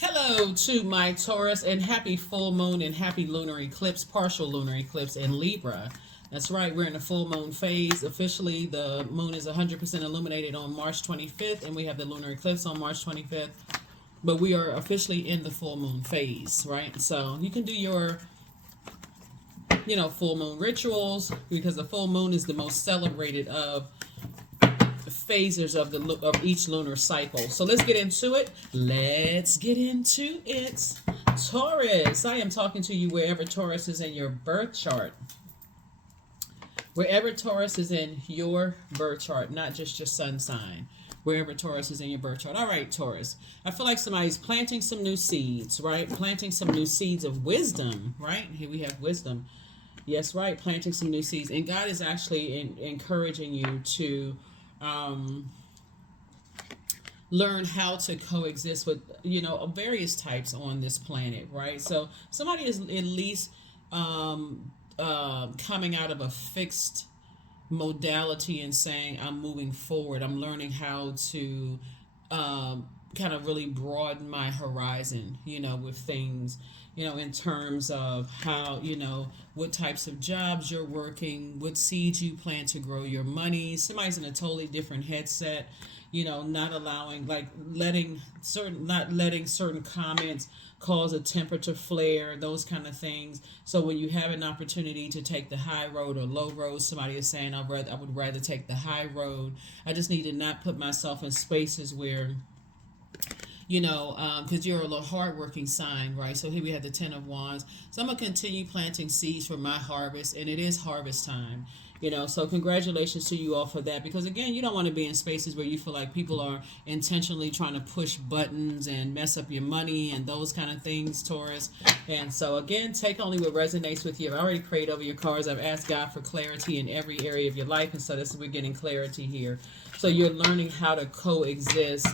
Hello to my Taurus, and happy full moon and happy lunar eclipse, partial lunar eclipse in Libra. That's right, we're in the full moon phase. Officially, the moon is 100% illuminated on March 25th, and we have the lunar eclipse on March 25th. But we are officially in the full moon phase, right? So you can do your, full moon rituals, because the full moon is the most celebrated of phases of each lunar cycle. So let's get into it. Taurus, I am talking to you wherever Taurus is in your birth chart. Wherever Taurus is in your birth chart, not just your sun sign. Wherever Taurus is in your birth chart. All right, Taurus. I feel like somebody's planting some new seeds, right? Planting some new seeds of wisdom, right? Here we have wisdom. Yes, right. Planting some new seeds. And God is actually encouraging you to learn how to coexist with various types on this planet, right? So somebody is at least coming out of a fixed modality and saying, I'm moving forward, I'm learning how to kind of really broaden my horizon, with things, in terms of how, what types of jobs you're working, what seeds you plan to grow your money. Somebody's in a totally different headset, not allowing, not letting certain comments cause a temperature flare, those kind of things. So when you have an opportunity to take the high road or low road, somebody is saying, I would rather take the high road. I just need to not put myself in spaces where, because you're a little hardworking sign, right? So here we have the 10 of Wands. So I'm going to continue planting seeds for my harvest, and it is harvest time. So congratulations to you all for that, because again, you don't want to be in spaces where you feel like people are intentionally trying to push buttons and mess up your money and those kind of things, Taurus. And so again, take only what resonates with you. I've already prayed over your cards. I've asked God for clarity in every area of your life, and so we're getting clarity here. So you're learning how to coexist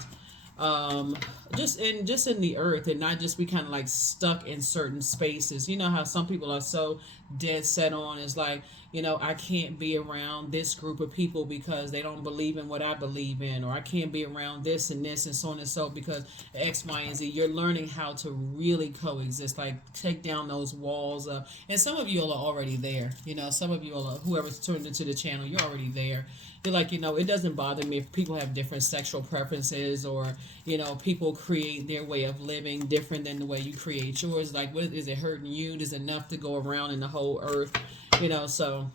just in the earth, and not just be kind of like stuck in certain spaces. You know how some people are so dead set on is like, I can't be around this group of people because they don't believe in what I believe in, or I can't be around this and this and so on and so because X, Y, and Z. You're learning how to really coexist, like take down those walls up. And some of you all are already there. Some of you all are, whoever's tuned into the channel, you're already there. You're like, it doesn't bother me if people have different sexual preferences, or, people create their way of living different than the way you create yours. Like, what is it hurting you? There's enough to go around in the whole earth, so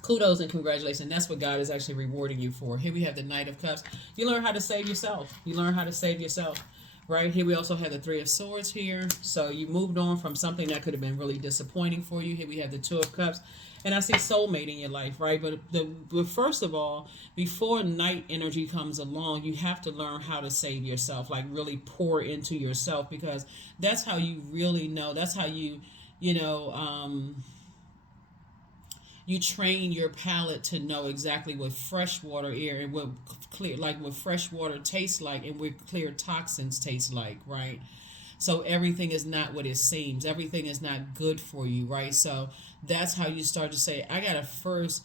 kudos and congratulations. That's what God is actually rewarding you for. Here we have the Knight of Cups. You learn how to save yourself. Right here we also have the Three of Swords here. So you moved on from something that could have been really disappointing for you. Here we have the Two of Cups. And I see soulmate in your life, right? But first of all, before night energy comes along, you have to learn how to save yourself, like really pour into yourself, because that's how you really know. That's how you train your palate to know exactly what fresh water is, and what fresh water tastes like, and what clear toxins taste like, right? So everything is not what it seems. Everything is not good for you, right? So that's how you start to say, I gotta first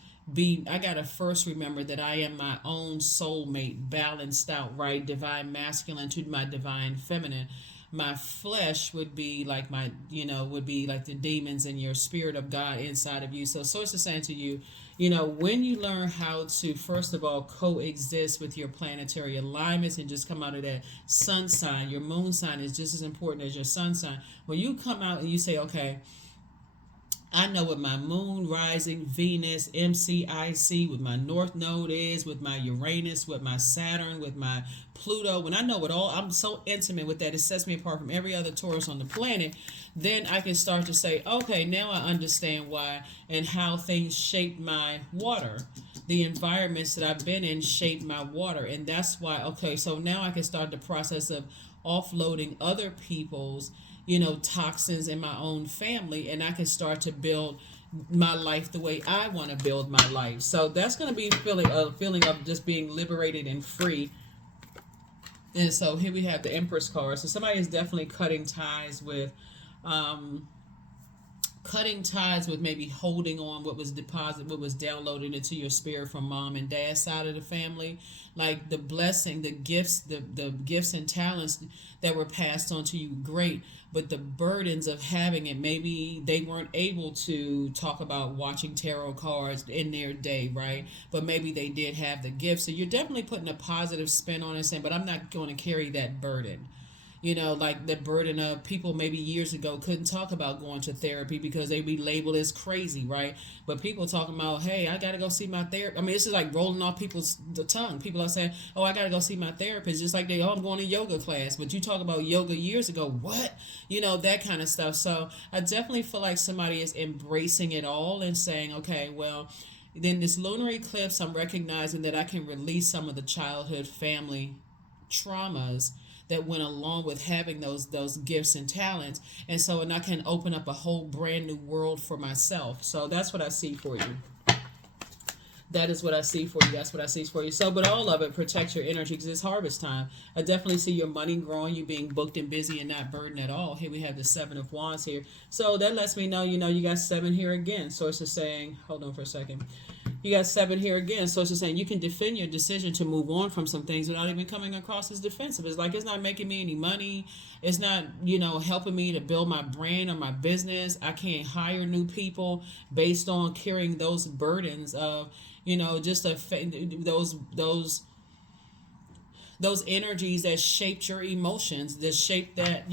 remember that I am my own soulmate, balanced out, right? Divine masculine to my divine feminine. My flesh would be like the demons and your spirit of God inside of you. So Source is saying to you, when you learn how to, first of all, coexist with your planetary alignments and just come out of that sun sign, your moon sign is just as important as your sun sign. When you come out and you say, okay, I know what my moon, rising, Venus, MCIC, what my North Node is, with my Uranus, with my Saturn, with my Pluto. When I know it all, I'm so intimate with that, it sets me apart from every other Taurus on the planet. Then I can start to say, okay, now I understand why and how things shape my water. The environments that I've been in shape my water. And that's why, okay, so now I can start the process of offloading other people's toxins in my own family, and I can start to build my life the way I want to build my life. So that's going to be a feeling of just being liberated and free. And so here we have the Empress card. So somebody is definitely cutting ties with cutting ties with maybe holding on what was deposited, what was downloaded into your spirit from mom and dad's side of the family, like the blessing, the gifts and talents that were passed on to you, great, but the burdens of having it, maybe they weren't able to talk about watching tarot cards in their day, right? But maybe they did have the gift. So you're definitely putting a positive spin on it, saying, but I'm not going to carry that burden. You know, like the burden of people maybe years ago couldn't talk about going to therapy because they'd be labeled as crazy, right? But people talking about, hey, I got to go see my therapist. I mean, this is like rolling off people's the tongue. People are saying, oh, I got to go see my therapist. Just like I'm going to yoga class. But you talk about yoga years ago, what? You know, that kind of stuff. So I definitely feel like somebody is embracing it all and saying, okay, well, then this lunar eclipse, I'm recognizing that I can release some of the childhood family traumas that went along with having those gifts and talents, and I can open up a whole brand new world for myself. So that's what I see for you. That is what I see for you. That's what I see for you. So, but all of it, protect your energy because it's harvest time. I definitely see your money growing, you being booked and busy and not burdened at all. Here we have the 7 of Wands here. So that lets me know, you got 7 here again. So it's just saying, hold on for a second. You got 7 here again. So it's just saying you can defend your decision to move on from some things without even coming across as defensive. It's like, it's not making me any money. It's not, helping me to build my brand or my business. I can't hire new people based on carrying those burdens of, just those energies that shaped your emotions, that shaped that,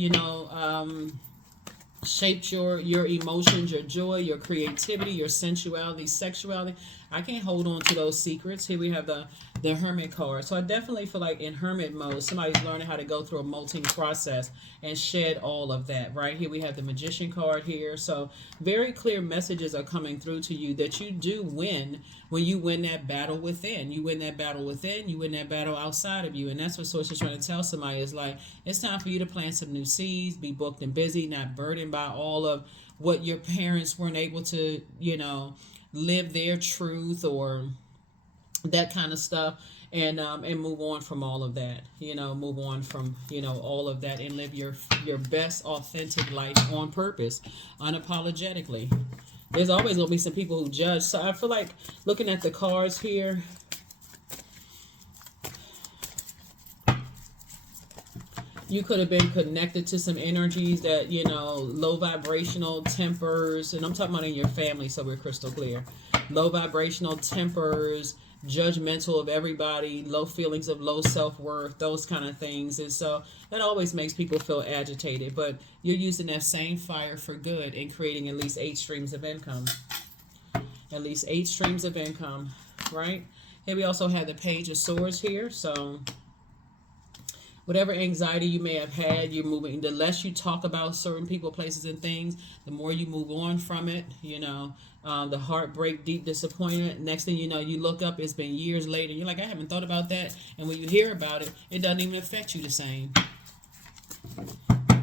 shaped your emotions, your joy, your creativity, your sensuality, sexuality. I can't hold on to those secrets. Here we have the Hermit card. So I definitely feel like in Hermit mode, somebody's learning how to go through a molting process and shed all of that, right? Here we have the Magician card here. So very clear messages are coming through to you that you do win when you win that battle within. You win that battle within, you win that battle outside of you. And that's what Source is trying to tell somebody is like, it's time for you to plant some new seeds, be booked and busy, not burdened by all of what your parents weren't able to, live their truth or that kind of stuff, and move on from all of that. Move on from all of that and live your best authentic life on purpose, unapologetically. There's always gonna be some people who judge. So I feel like looking at the cards here, you could have been connected to some energies that, low vibrational tempers, and I'm talking about in your family, so we're crystal clear. Low vibrational tempers, judgmental of everybody, low feelings of low self-worth, those kind of things. And so that always makes people feel agitated, but you're using that same fire for good and creating at least 8 streams of income. At least 8 streams of income, right? Here we also have the Page of Swords here, so whatever anxiety you may have had, you're moving. The less you talk about certain people, places, and things, the more you move on from it. The heartbreak, deep disappointment. Next thing you know, you look up, it's been years later. You're like, I haven't thought about that. And when you hear about it, it doesn't even affect you the same.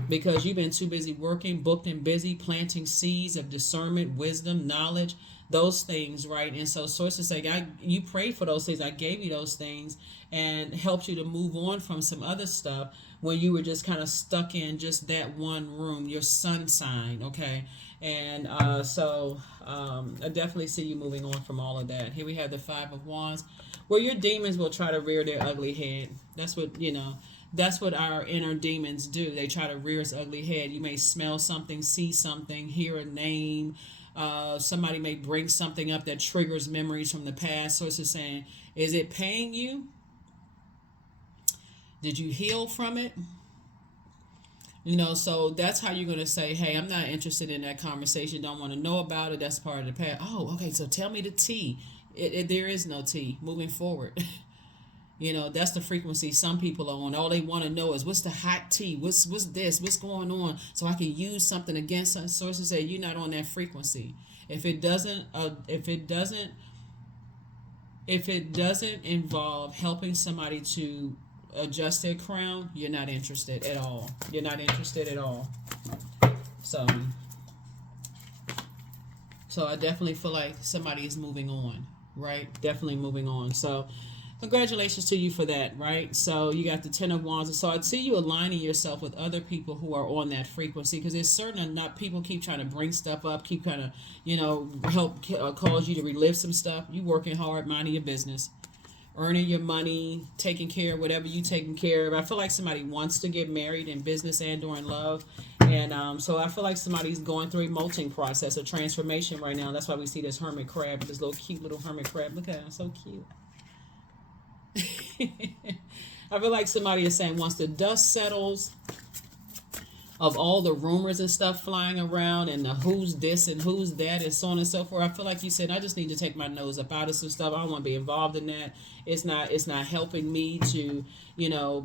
Because you've been too busy working, booked and busy, planting seeds of discernment, wisdom, knowledge, those things, right? And so sources say, you prayed for those things. I gave you those things and helped you to move on from some other stuff when you were just kind of stuck in just that one room, your sun sign, okay? And I definitely see you moving on from all of that. Here we have the 5 of Wands. Well, your demons will try to rear their ugly head. That's what our inner demons do. They try to rear its ugly head. You may smell something, see something, hear a name. Somebody may bring something up that triggers memories from the past. So it's just saying, is it paying you? Did you heal from it? So that's how you're going to say, hey, I'm not interested in that conversation. Don't want to know about it. That's part of the past. Oh, okay. So tell me the tea. There is no tea moving forward. That's the frequency some people are on. All they want to know is what's the hot tea? What's this? What's going on? So I can use something against some sources. Say you're not on that frequency. If it doesn't involve helping somebody to adjust their crown, you're not interested at all. You're not interested at all. So I definitely feel like somebody is moving on, right? Definitely moving on. So Congratulations to you for that, right? So you got the Ten of Wands. So I see you aligning yourself with other people who are on that frequency, because there's certain enough people keep trying to bring stuff up, keep kind of, help cause you to relive some stuff. You working hard, minding your business, earning your money, taking care of whatever you taking care of. I feel like somebody wants to get married in business and or in love. And so I feel like somebody's going through a molting process, a transformation right now. That's why we see this hermit crab, this little cute little hermit crab. Look at him, so cute. I feel like somebody is saying once the dust settles of all the rumors and stuff flying around and the who's this and who's that and so on and so forth, I feel like you said, I just need to take my nose up out of some stuff. I don't want to be involved in that. It's not helping me to,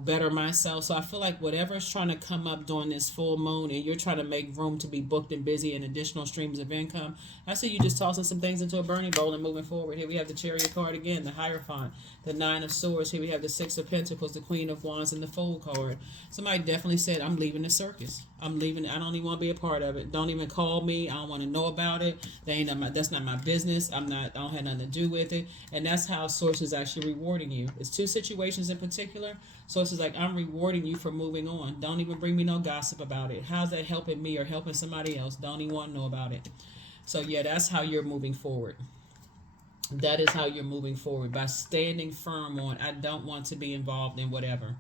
better myself. So I feel like whatever's trying to come up during this full moon and you're trying to make room to be booked and busy and additional streams of income, I see you just tossing some things into a burning bowl and moving forward. Here we have the Chariot card again, the Hierophant, the Nine of Swords. Here we have the Six of Pentacles, the Queen of Wands, and the Fool card. Somebody definitely said, I'm leaving the circus. I'm leaving. I don't even want to be a part of it. Don't even call me. I don't want to know about it. That's not my business. I don't have nothing to do with it. And that's how Source is actually rewarding you. It's two situations in particular. Source is like, I'm rewarding you for moving on. Don't even bring me no gossip about it. How's that helping me or helping somebody else? Don't even want to know about it. So yeah, that's how you're moving forward. That is how you're moving forward, by standing firm on, I don't want to be involved in whatever.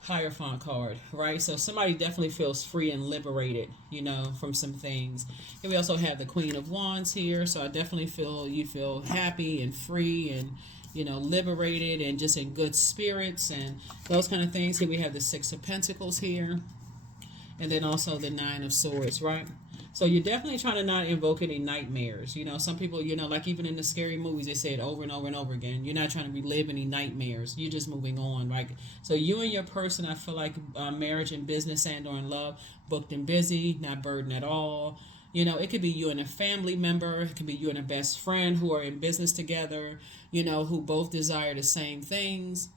Hierophant card, right? So somebody definitely feels free and liberated, from some things. And we also have the Queen of Wands here. So I definitely feel you feel happy and free and, liberated and just in good spirits and those kind of things. Here we have the Six of Pentacles here. And then also the Nine of Swords, right? So you're definitely trying to not invoke any nightmares. Some people, like even in the scary movies, they say it over and over and over again. You're not trying to relive any nightmares. You're just moving on, right? So you and your person, I feel like marriage and business and or in love, booked and busy, not burdened at all. It could be you and a family member. It could be you and a best friend who are in business together, who both desire the same things.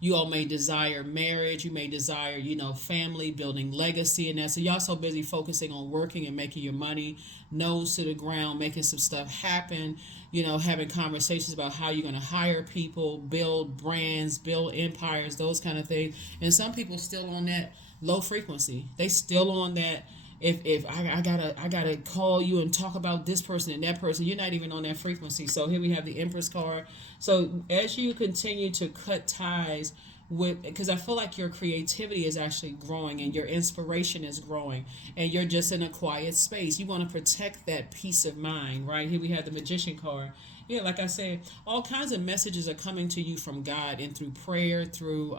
You all may desire marriage. You may desire, family, building legacy and that. So y'all so busy focusing on working and making your money, nose to the ground, making some stuff happen, having conversations about how you're going to hire people, build brands, build empires, those kind of things. And some people still on that low frequency. They still on that. If I gotta call you and talk about this person and that person, you're not even on that frequency. So here we have the Empress card. So as you continue to cut ties with, because I feel like your creativity is actually growing and your inspiration is growing and you're just in a quiet space. You want to protect that peace of mind, right? Here we have the Magician card. Yeah, like I said, all kinds of messages are coming to you from God and through prayer, through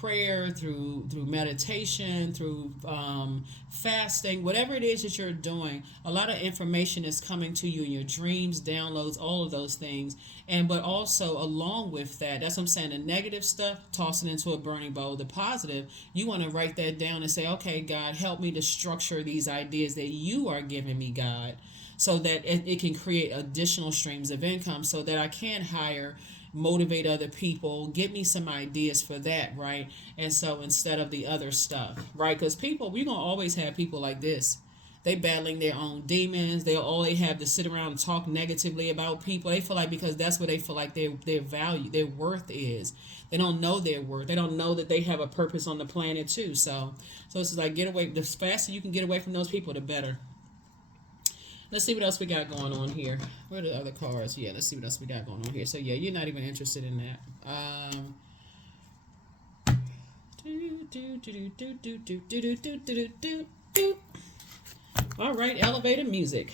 prayer, through meditation, through fasting, whatever it is that you're doing. A lot of information is coming to you in your dreams, downloads, all of those things. But also along with that, that's what I'm saying, the negative stuff, toss it into a burning bowl. The positive, you want to write that down and say, okay, God, help me to structure these ideas that you are giving me, God, so that it can create additional streams of income so that I can hire, motivate other people, get me some ideas for that, right? And so instead of the other stuff, right? Because we're going to always have people like this. They battling their own demons. They have to sit around and talk negatively about people. They feel like, because that's what they feel like their value, their worth is. They don't know their worth. They don't know that they have a purpose on the planet too. So it's like, get away. The faster you can get away from those people, the better. Let's see what else we got going on here. Where are the other cards? Yeah, let's see what else we got going on here. So yeah, you're not even interested in that. All right, elevator music.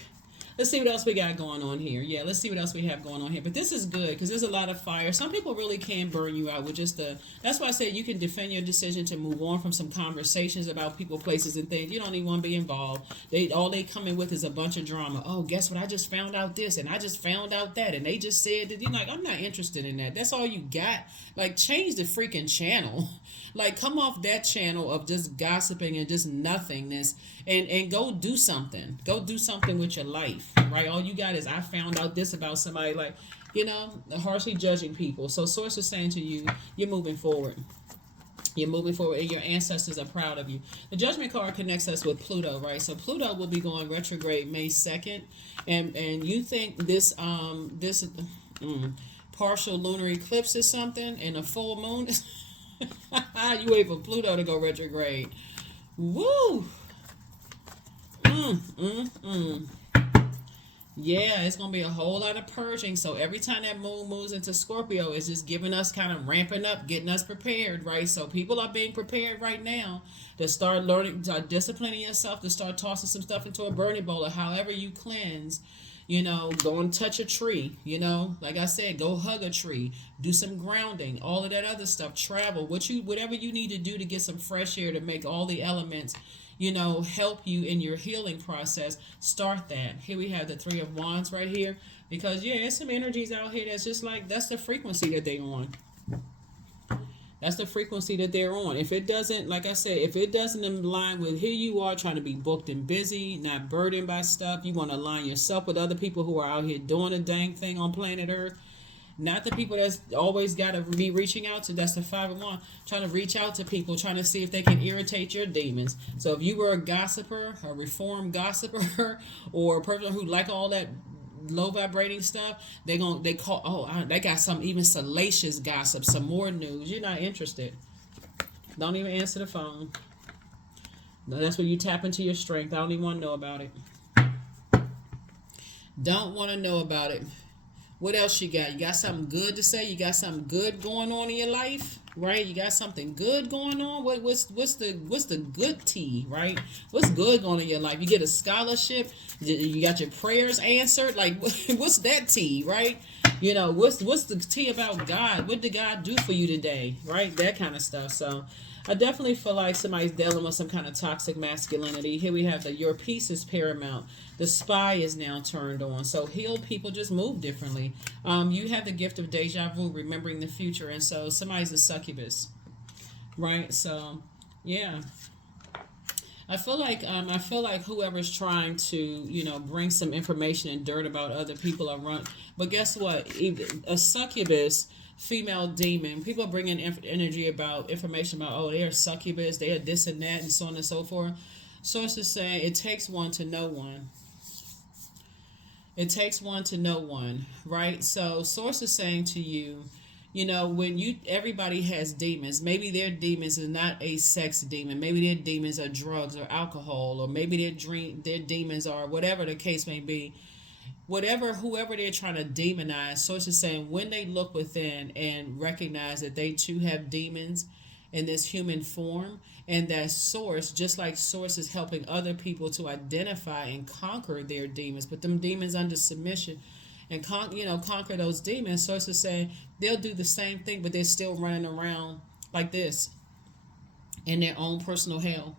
Let's see what else we got going on here. Yeah, let's see what else we have going on here. But this is good because there's a lot of fire. Some people really can burn you out with just that's why I said you can defend your decision to move on from some conversations about people, places, and things. You don't even want to be involved. All they come in with is a bunch of drama. Oh, guess what? I just found out this and I just found out that. And they just said that. You're like, I'm not interested in that. That's all you got. Like, change the freaking channel. Like, come off that channel of just gossiping and just nothingness and go do something. Go do something with your life, right? All you got is, I found out this about somebody, like, harshly judging people. So Source is saying to you, you're moving forward. You're moving forward, and your ancestors are proud of you. The Judgment card connects us with Pluto, right? So Pluto will be going retrograde May 2nd, and you think this partial lunar eclipse is something, and a full moon. You wait for Pluto to go retrograde. Woo! Yeah, it's going to be a whole lot of purging. So every time that moon moves into Scorpio, it's just giving us kind of ramping up, getting us prepared, right? So people are being prepared right now to start learning, to disciplining yourself, to start tossing some stuff into a burning bowl, or however you cleanse. Go and touch a tree, like I said, go hug a tree, do some grounding, all of that other stuff, travel, whatever you need to do to get some fresh air to make all the elements, help you in your healing process. Start that. Here we have the Three of Wands right here, because there's some energies out here that's just like, that's the frequency that they're on. That's the frequency that they're on. If it doesn't, like I said, if it doesn't align with, here you are trying to be booked and busy, not burdened by stuff. You want to align yourself with other people who are out here doing a dang thing on planet Earth. Not the people that's always got to be reaching out to. That's the 5 of Wands. Trying to reach out to people, trying to see if they can irritate your demons. So if you were a gossiper, a reformed gossiper, or a person who like all that low vibrating stuff, they got some even salacious gossip, some more news. You're not interested. Don't even answer the phone. No, that's where you tap into your strength. I don't even want to know about it. Don't want to know about it. What else you got? You got something good to say? You got something good going on in your life, right? You got something good going on? What's the good tea, right? What's good going on in your life? You get a scholarship? You got your prayers answered? Like, what's that tea, right? What's the tea about God? What did God do for you today, right? That kind of stuff. So I definitely feel like somebody's dealing with some kind of toxic masculinity. Here we have your peace is paramount. The spy is now turned on. So healed people just move differently. You have the gift of deja vu, remembering the future. And so somebody's a succubus, right? So, yeah. I feel like whoever's trying to, bring some information and dirt about other people are run. But guess what? A succubus, female demon, people are bringing information about, oh, they're succubus, they are this and that, and so on and so forth. Sources say it takes one to know one. It takes one to know one, right? So sources saying to you, when everybody has demons, maybe their demons is not a sex demon. Maybe their demons are drugs or alcohol, or maybe their demons are whatever the case may be. Whoever they're trying to demonize, sources saying when they look within and recognize that they too have demons in this human form, and that source, just like source is helping other people to identify and conquer their demons, put them demons under submission and conquer those demons. Sources saying they'll do the same thing, but they're still running around like this in their own personal hell.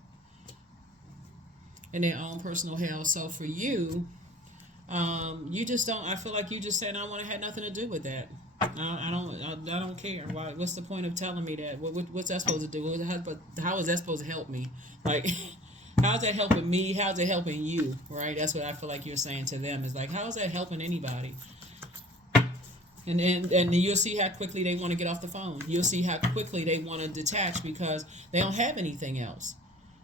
So for you, you just don't. I feel like you just saying I want to have nothing to do with that. I don't care. Why? What's the point of telling me that? What's that supposed to do? How is that supposed to help me? Like, how's that helping me? How's it helping you? Right? That's what I feel like you're saying to them. Is like, how is that helping anybody? And you'll see how quickly they want to get off the phone. You'll see how quickly they want to detach because they don't have anything else.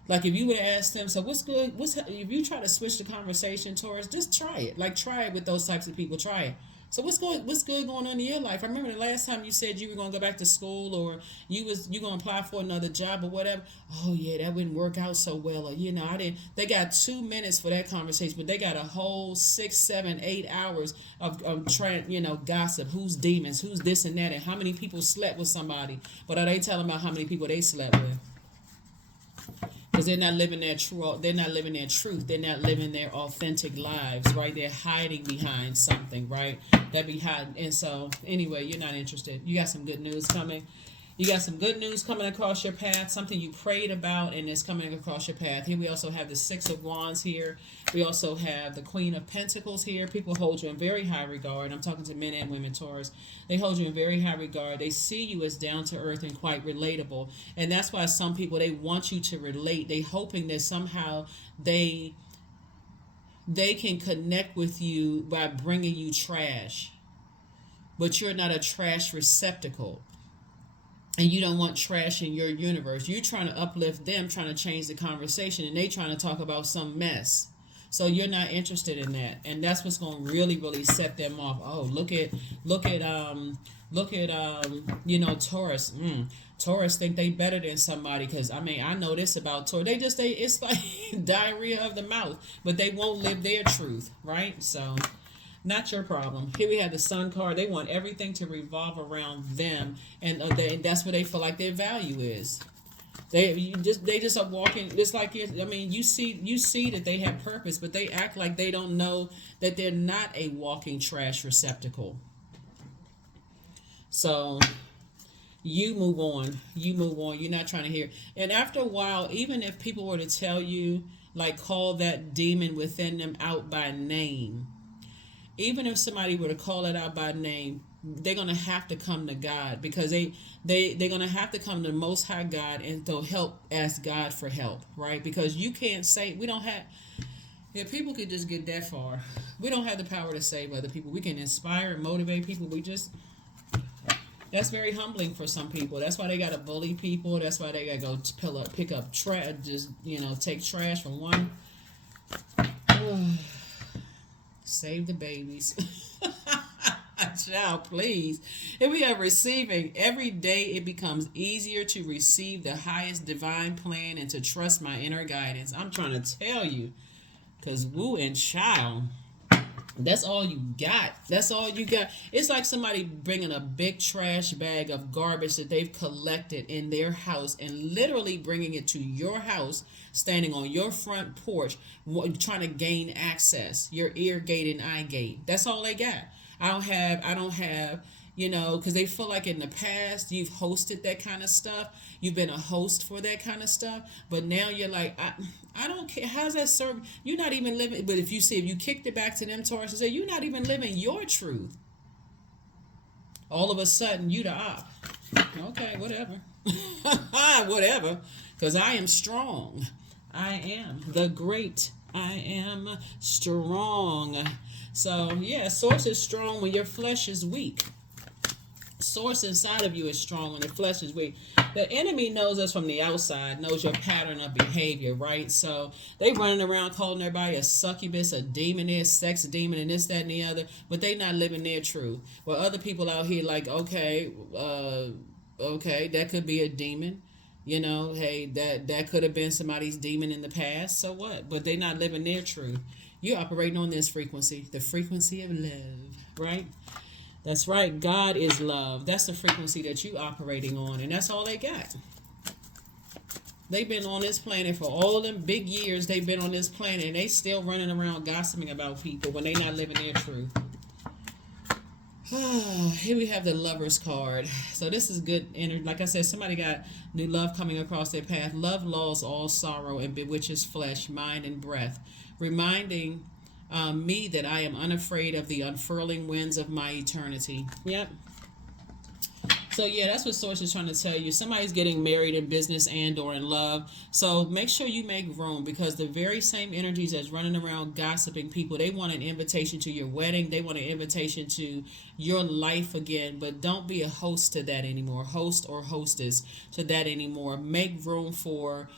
Like if you would ask them, so what's good? If you try to switch the conversation, Taurus, just try it. Like try it with those types of people. Try it. So what's good going on in your life? I remember the last time you said you were gonna go back to school, or you gonna apply for another job or whatever. Oh yeah, that wouldn't work out so well, or I didn't. They got 2 minutes for that conversation, but they got a whole 6, 7, 8 hours of trying, gossip. Who's demons? Who's this and that? And how many people slept with somebody? But are they telling about how many people they slept with? Because they're not living their truth. They're not living their truth. They're not living their authentic lives, right? They're hiding behind something, right? And so, anyway, you're not interested. You got some good news coming. You got some good news coming across your path, something you prayed about and it's coming across your path. Here we also have the 6 of Wands here. We also have the Queen of Pentacles here. People hold you in very high regard. I'm talking to men and women, Taurus. They hold you in very high regard. They see you as down to earth and quite relatable. And that's why some people, they want you to relate. They hoping that somehow they can connect with you by bringing you trash. But you're not a trash receptacle. and you don't want trash in your universe. You're trying to uplift them, trying to change the conversation, and they trying to talk about some mess. So you're not interested in that, and that's what's going to really, really set them off. Oh, Taurus. Taurus think they better than somebody, because I mean, I know this about Taurus. It's like diarrhea of the mouth, but they won't live their truth, right? So not your problem. Here we have the Sun card. They want everything to revolve around them, and that's what they feel like their value is. They just are walking. It's like, I mean, you see that they have purpose, but they act like they don't know that they're not a walking trash receptacle. So you move on. You move on. You're not trying to hear. And after a while, even if people were to tell you, like, call that demon within them out by name, even if somebody were to call it out by name, they're going to have to come to God, because they're going to have to come to the Most High God and to help, ask God for help, right? Because you can't say, we don't have, if people could just get that far, we don't have the power to save other people. We can inspire and motivate people. That's very humbling for some people. That's why they got to bully people. That's why they got to go pick up trash, just, take trash from one. Save the babies. Child, please. If we are receiving, every day it becomes easier to receive the highest divine plan and to trust my inner guidance. I'm trying to tell you, because woo and child, that's all you got. That's all you got. It's like somebody bringing a big trash bag of garbage that they've collected in their house and literally bringing it to your house, standing on your front porch, trying to gain access, your ear gate and eye gate. That's all they got. I don't have, because they feel like in the past you've hosted that kind of stuff. You've been a host for that kind of stuff. But now you're like, I don't care. How's that serve? You're not even living. But if you kicked it back to them, Taurus, and say, you're not even living your truth. All of a sudden, you the op. Okay, whatever. Whatever. Because I am strong. I am the great. I am strong. So, yeah, source is strong when your flesh is weak. Source inside of you is strong when the flesh is weak. The enemy knows us from the outside, knows your pattern of behavior, right? So they running around calling everybody a succubus, a demoness, sex demon, and this, that, and the other, but they not living their truth. Well, other people out here like, okay, that could be a demon. Hey, that could have been somebody's demon in the past. So what? But they not living their truth. You're operating on this frequency, the frequency of love, right? That's right. God is love. That's the frequency that you operating on, and that's all they got. They've been on this planet for all them big years. They've been on this planet, and they still running around gossiping about people when they not living their truth. Here we have the Lover's card. So this is good energy. Like I said, somebody got new love coming across their path. Love lulls all sorrow and bewitches flesh, mind, and breath, reminding me that I am unafraid of the unfurling winds of my eternity. Yep. So yeah, that's what Source is trying to tell you. Somebody's getting married in business and or in love. So make sure you make room, because the very same energies that's running around gossiping people, they want an invitation to your wedding. They want an invitation to your life again. But don't be a host to that anymore. Host or hostess to that anymore. Make room for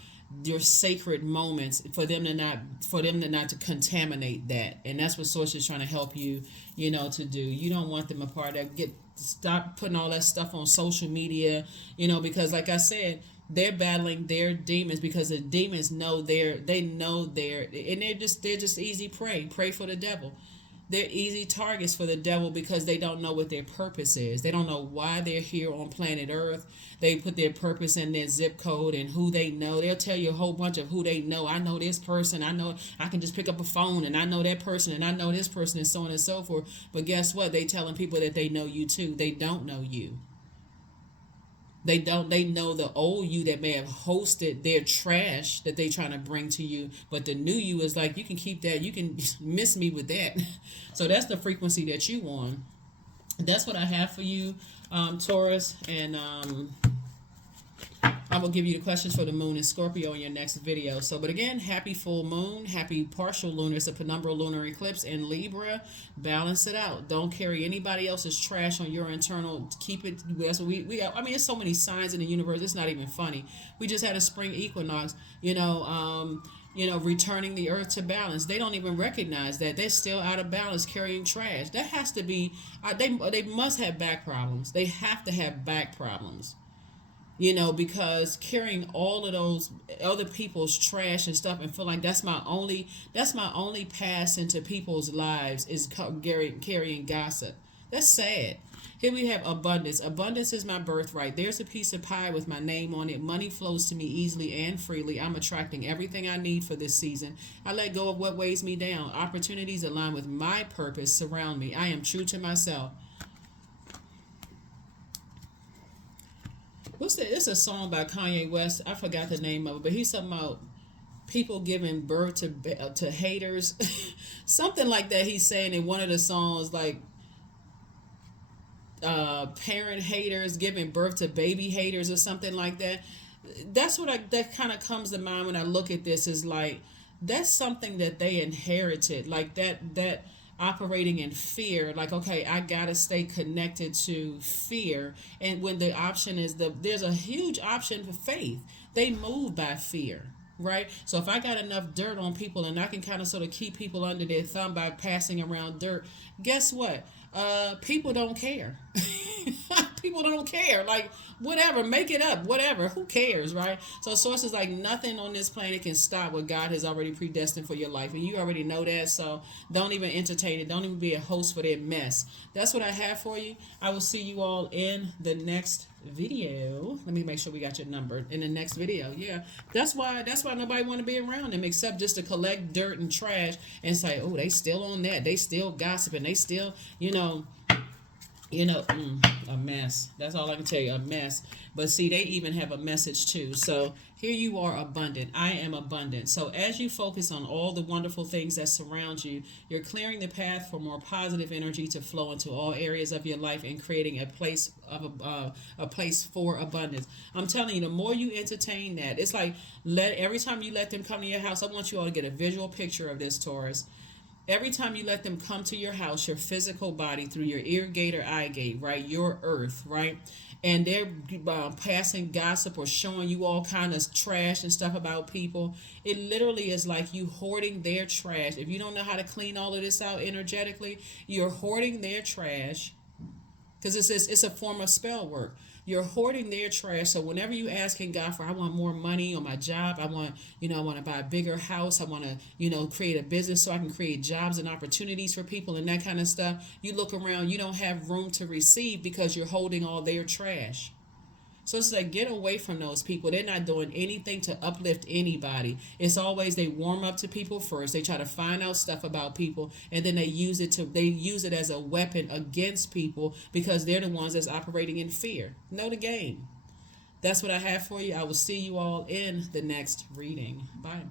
your sacred moments, for them to not to contaminate that. And that's what Source is trying to help you, to do. You don't want them a part of that. Stop putting all that stuff on social media, because like I said, they're battling their demons, because the demons know and they're just easy prey for the devil. They're easy targets for the devil, because they don't know what their purpose is. They don't know why they're here on planet Earth. They put their purpose in their zip code and who they know. They'll tell you a whole bunch of who they know. I know this person. I know I can just pick up a phone, and I know that person, and I know this person, and so on and so forth. But guess what? They telling people that they know you too. They don't know you. They know the old you that may have hosted their trash that they trying to bring to you, but the new you is like, you can keep that, you can miss me with that. So that's the frequency that you on. That's what I have for you, Taurus. And I will give you the questions for the moon in Scorpio in your next video. So, but again, happy full moon, happy partial lunar. It's a penumbral lunar eclipse in Libra. Balance it out. Don't carry anybody else's trash on your internal. Keep it. That's what I mean, there's so many signs in the universe. It's not even funny. We just had a spring equinox. Returning the earth to balance. They don't even recognize that they're still out of balance, carrying trash. That has to be. They must have back problems. They have to have back problems. Because carrying all of those other people's trash and stuff and feel like that's my only pass into people's lives is carrying gossip. That's sad. Here we have abundance. Abundance is my birthright. There's a piece of pie with my name on it. Money flows to me easily and freely. I'm attracting everything I need for this season. I let go of what weighs me down. Opportunities align with my purpose surround me. I am true to myself. It's a song by Kanye West. I forgot the name of it, but he's talking about people giving birth to haters. Something like that he's saying in one of the songs, like parent haters giving birth to baby haters or something like that. That's that kind of comes to mind when I look at this, is like that's something that they inherited, like that operating in fear. Like, okay, I gotta stay connected to fear. And when the option is there's a huge option for faith. They move by fear, right? So if I got enough dirt on people and I can kind of sort of keep people under their thumb by passing around dirt, guess what? People don't care. People don't care. Like, whatever, make it up, whatever. Who cares, right? So source is like nothing on this planet can stop what God has already predestined for your life. And you already know that, so don't even entertain it. Don't even be a host for their mess. That's what I have for you. I will see you all in the next video. Let me make sure we got your number in the next video. Yeah, that's why nobody want to be around them except just to collect dirt and trash and say, oh, they still on that, they still gossiping, they still a mess. That's all I can tell you, a mess. But see, they even have a message too. So here you are, abundant. I am abundant. So as you focus on all the wonderful things that surround you, you're clearing the path for more positive energy to flow into all areas of your life and creating a place for abundance. I'm telling you, the more you entertain that, it's like every time you let them come to your house, I want you all to get a visual picture of this, Taurus. Every time you let them come to your house, your physical body, through your ear gate or eye gate, right, your earth, right, and they're passing gossip or showing you all kind of trash and stuff about people, it literally is like you hoarding their trash. If you don't know how to clean all of this out energetically, you're hoarding their trash, because it's a form of spell work. You're hoarding their trash. So whenever you asking God for, I want more money on my job, I want to buy a bigger house, I want to, create a business so I can create jobs and opportunities for people and that kind of stuff, you look around, you don't have room to receive because you're holding all their trash. So it's like, get away from those people. They're not doing anything to uplift anybody. It's always they warm up to people first. They try to find out stuff about people, and then they use it as a weapon against people because they're the ones that's operating in fear. Know the game. That's what I have for you. I will see you all in the next reading. Bye.